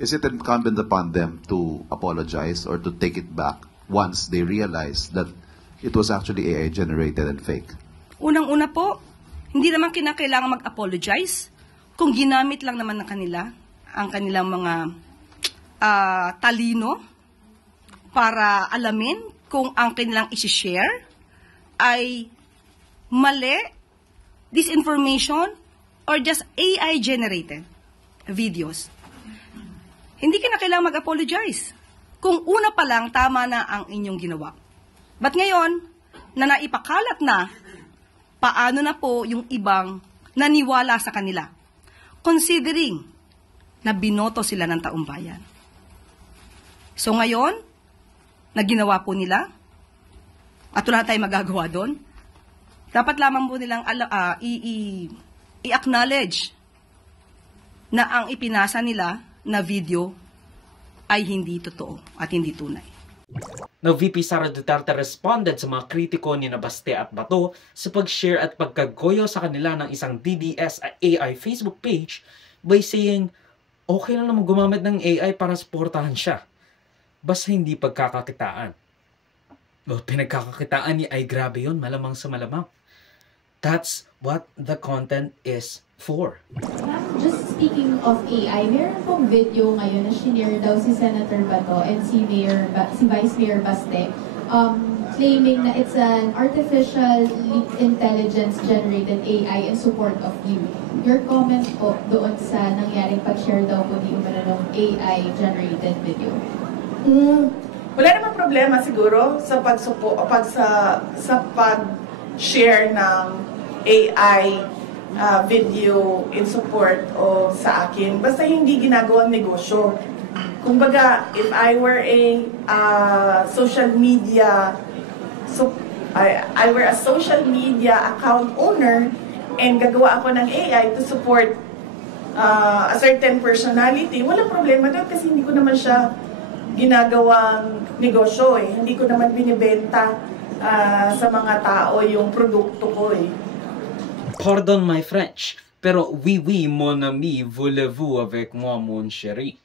is it incumbent upon them to apologize or to take it back once they realize that it was actually AI generated and fake? Unang-una po, hindi naman kinakailangan mag-apologize kung ginamit lang naman ng kanila ang kanilang mga talino para alamin kung ang kanilang isi-share ay mali, disinformation, or just AI-generated videos. Hindi kinakailangan mag-apologize kung una pa lang tama na ang inyong ginawa. But ngayon, na naipakalat na, paano na po yung ibang naniwala sa kanila? Considering na binoto sila ng taong bayan. So ngayon, na ginawa po nila, at wala tayong magagawa doon, dapat lamang po nilang i-acknowledge na ang ipinasa nila na video ay hindi totoo at hindi tunay. Now, VP Sara Duterte responded sa mga kritiko ni Baste at Bato sa pag-share at pagkagoyo sa kanila ng isang DDS AI Facebook page by saying, okay lang naman gumamit ng AI para suportahan siya. Basta hindi pagkakakitaan. O, pinagkakakitaan niya ay grabe yun, malamang sa malamang. That's what the content is for. Just speaking of AI, meron pong video ngayon na shinare daw si Senator Bato and si Vice Mayor Baste claiming na it's an artificial intelligence generated AI in support of you. Your comment po doon sa nangyaring pag-share daw po di umano ng AI generated video. Wala namang problema siguro sa pag-share ng AI video in support o sa akin. Basta hindi ginagawang negosyo. Kumbaga, if I were a social media account owner and gagawa ako ng AI to support a certain personality, walang problema doon kasi hindi ko naman siya ginagawang negosyo eh. Hindi ko naman binibenta sa mga tao yung produkto ko eh. Pardon my French, pero oui, mon ami, voulez-vous avec moi, mon chéri?